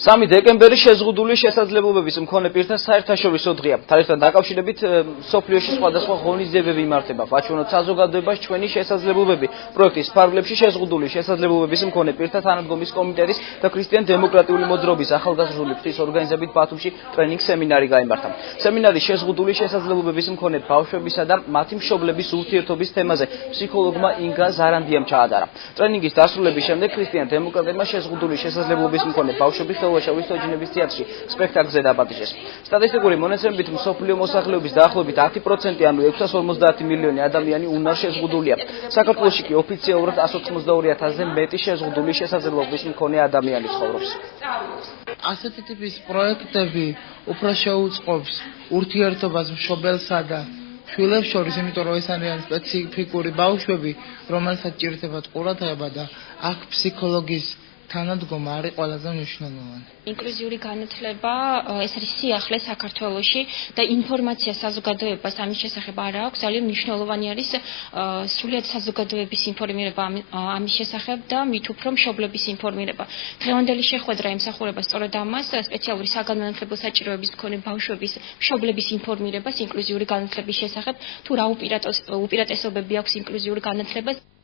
3 დეკემბერი შეზღუდული შესაძლებლობების მქონე პირთა საერთაშორისო დღეა. თარიღთან დაკავშირებით სოფლიოში სხვადასხვა ღონისძიებები იმართება. ვაჩვენოთ საზოგადოებას ჩვენი შესაძლებლობები პროექტის ფარგლებში შეზღუდული შესაძლებლობების მქონე პირთა თანადგომის კომიტეტის და ქრისტიან დემოკრატიული მოძრაობის ახალგაზრდული ფრთის ორგანიზებით ბათუმში ტრენინგ სემინარი გაიმართა. სემინარის შეზღუდული შესაძლებლობების მქონე ბავშვებისა და მათი მშობლების ურთიერთობის თემაზე ფსიქოლოგმა ინგა ზარანდიამ ჩაადარა. ტრენინგის დასრულების შემდეგ ქრისტიან დემოკრატებმა შეზღუდული შესაძლებლობების მქონე ბავშვების ხელვაშავის თოჯინების თეატრში სპექტაკლზე დაბადიჟეს. სტატისტიკური მონაცემებით მსოფლიო მოსახლეობის დაახლოებით 10%, ანუ 650 მილიონი ადამიანი უნარ შეზღუდულია. საქართველოში კი ოფიციალურად 182,000-ზე მეტი შეზღუდული შესაძლებლობის მქონე ადამიანი ცხოვრობს. ასეთი ტიპის პროექტები უფრო შეუწყობს ურთიერთობას მშობელსა და შვილებს შორის, იმიტომ რომ ეს არიან სპეციფიკური ბავშვები, რომელსაც ჭირდებათ ყურადღება და აქ ფსიქოლოგის თანადგომა არის ყველაზე მნიშვნელოვანი. ინკლუზიური განათლება ეს არის სიახლე საქართველოში და ინფორმაცია საზოგადოებას ამის შესახებ არ აქვს. ძალიან მნიშვნელოვანი არის სრულად საზოგადოების ინფორმირება ამის შესახებ და მით უფრო მშობლების ინფორმირება. დღევანდელი შეხვედრა ემსახურება სწორედ ამას, სპეციალური საგანმანათლებლო საჭიროების მქონე ბავშვების მშობლების ინფორმირებას ინკლუზიური განათლების შესახებ, თუ რა უპირატესობები აქვს ინკლუზიური განათლებას.